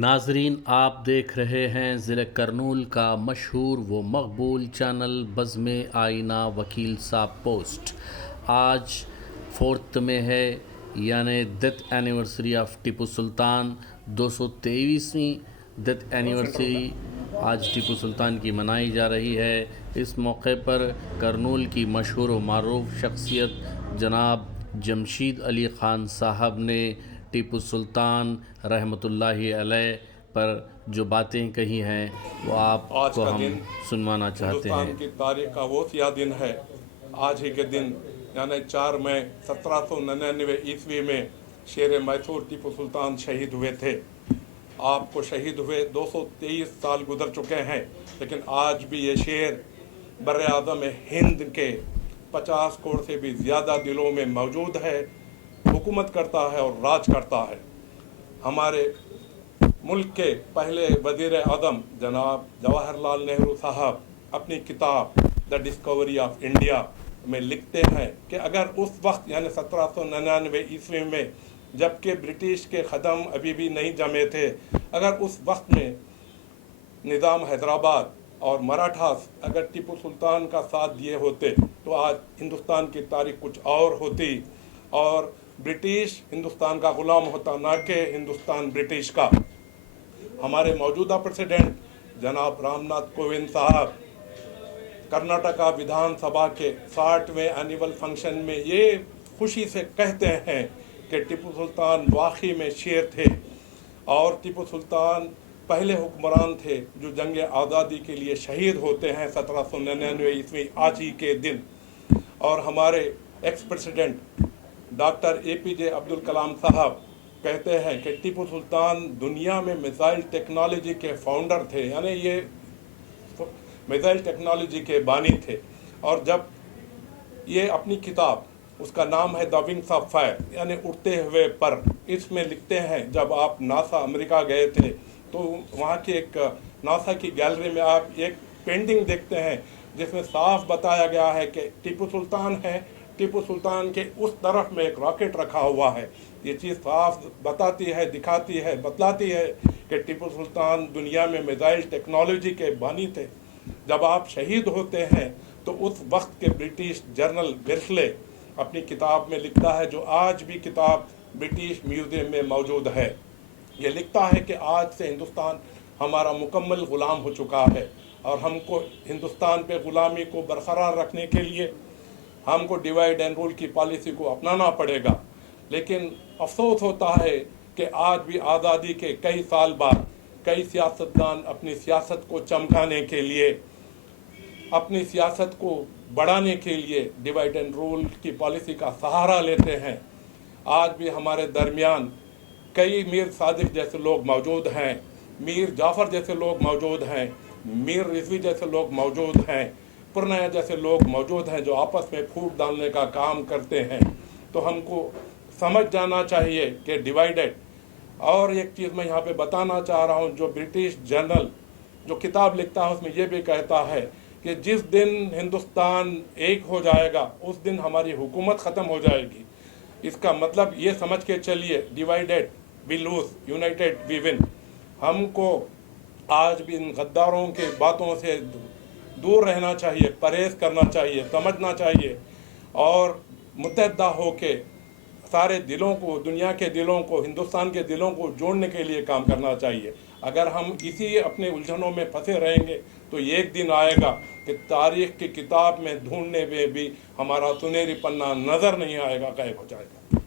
ناظرین، آپ دیکھ رہے ہیں ضلع کرنول کا مشہور و مقبول چینل بزم آئینہ وکیل صاحب پوسٹ۔ آج 4 میں ہے، یعنی death anniversary of Tipu Sultan, 223ویں ڈیتھ اینیورسری آج ٹیپو سلطان کی منائی جا رہی ہے۔ اس موقع پر کرنول کی مشہور و معروف شخصیت جناب جمشید علی خان صاحب نے ٹیپو سلطان رحمۃ اللہ علیہ پر جو باتیں کہی ہیں وہ آپ کو ہم سنوانا چاہتے ہیں۔ ہندوستان کی تاریخ کا وہ سیاہ دن ہے۔ آج ہی کے دن یعنی 4 مئی 1799 عیسوی میں شیر میسور ٹیپو سلطان شہید ہوئے تھے۔ آپ کو شہید ہوئے 223 سال گزر چکے ہیں، لیکن آج بھی یہ شیر بر اعظم ہند کے 50 کروڑ سے بھی زیادہ دلوں میں موجود ہے، حکومت کرتا ہے اور راج کرتا ہے۔ ہمارے ملک کے پہلے وزیر اعظم جناب جواہر لال نہرو صاحب اپنی کتاب دا ڈسکوری آف انڈیا میں لکھتے ہیں کہ اگر اس وقت یعنی 1799 عیسوی میں، جبکہ برٹش کے قدم ابھی بھی نہیں جمے تھے، اگر اس وقت میں نظام حیدرآباد اور مراٹھاس اگر ٹیپو سلطان کا ساتھ دیے ہوتے تو آج ہندوستان کی تاریخ کچھ اور ہوتی اور برٹش ہندوستان کا غلام ہوتا، نہ کہ ہندوستان برٹش کا۔ ہمارے موجودہ پریزیڈنٹ جناب رام ناتھ کووند صاحب کرناٹکا ودھان سبھا کے 60ویں اینیول فنکشن میں یہ خوشی سے کہتے ہیں کہ ٹیپو سلطان واقعی میں شیر تھے اور ٹیپو سلطان پہلے حکمران تھے جو جنگ آزادی کے لیے شہید ہوتے ہیں 1799 عیسوی آج ہی کے دن۔ اور ہمارے x president doctor APJ Abdul Kalam صاحب کہتے ہیں کہ ٹیپو سلطان دنیا میں میزائل ٹیکنالوجی کے فاؤنڈر تھے، یعنی یہ میزائل ٹیکنالوجی کے بانی تھے۔ اور جب یہ اپنی کتاب، اس کا نام ہے دا ونگس آف فائر یعنی اڑتے ہوئے پر، اس میں لکھتے ہیں جب آپ ناسا امریکہ گئے تھے تو وہاں کی ایک ناسا کی گیلری میں آپ ایک پینٹنگ دیکھتے ہیں جس میں صاف بتایا گیا ہے کہ ٹیپو سلطان ہے، ٹیپو سلطان کے اس طرف میں ایک راکٹ رکھا ہوا ہے۔ یہ چیز صاف بتاتی ہے، دکھاتی ہے، بتلاتی ہے کہ ٹیپو سلطان دنیا میں میزائل ٹیکنالوجی کے بانی تھے۔ جب آپ شہید ہوتے ہیں تو اس وقت کے برٹش جنرل بیرکلے اپنی کتاب میں لکھتا ہے، جو آج بھی کتاب برٹش میوزیم میں موجود ہے، یہ لکھتا ہے کہ آج سے ہندوستان ہمارا مکمل غلام ہو چکا ہے اور ہم کو ہندوستان پہ غلامی کو برقرار رکھنے کے لیے ہم کو ڈیوائیڈ اینڈ رول کی پالیسی کو اپنانا پڑے گا۔ لیکن افسوس ہوتا ہے کہ آج بھی آزادی کے کئی سال بعد کئی سیاستدان اپنی سیاست کو چمکانے کے لیے، اپنی سیاست کو بڑھانے کے لیے ڈیوائیڈ اینڈ رول کی پالیسی کا سہارا لیتے ہیں۔ آج بھی ہمارے درمیان کئی میر صادق جیسے لوگ موجود ہیں، میر جعفر جیسے لوگ موجود ہیں، میر رضوی جیسے لوگ موجود ہیں، پرنیا جیسے لوگ موجود ہیں جو آپس میں پھوٹ ڈالنے کا کام کرتے ہیں۔ تو ہم کو سمجھ جانا چاہیے کہ ڈیوائیڈڈ۔ اور ایک چیز میں یہاں پہ بتانا چاہ رہا ہوں، جو برٹش جنرل جو کتاب لکھتا ہے اس میں یہ بھی کہتا ہے کہ جس دن ہندوستان ایک ہو جائے گا اس دن ہماری حکومت ختم ہو جائے گی۔ اس کا مطلب یہ سمجھ کے چلیے، divided we lose, united we win. ہم کو آج بھی ان غداروں کے باتوں سے دور رہنا چاہیے، پرہیز کرنا چاہیے، سمجھنا چاہیے اور متحدہ ہو کے سارے دلوں کو، دنیا کے دلوں کو، ہندوستان کے دلوں کو جوڑنے کے لیے کام کرنا چاہیے۔ اگر ہم اسی اپنے الجھنوں میں پھنسے رہیں گے تو ایک دن آئے گا کہ تاریخ کی کتاب میں ڈھونڈنے میں بھی ہمارا سنہری پنہ نظر نہیں آئے گا، غائب ہو جائے گا۔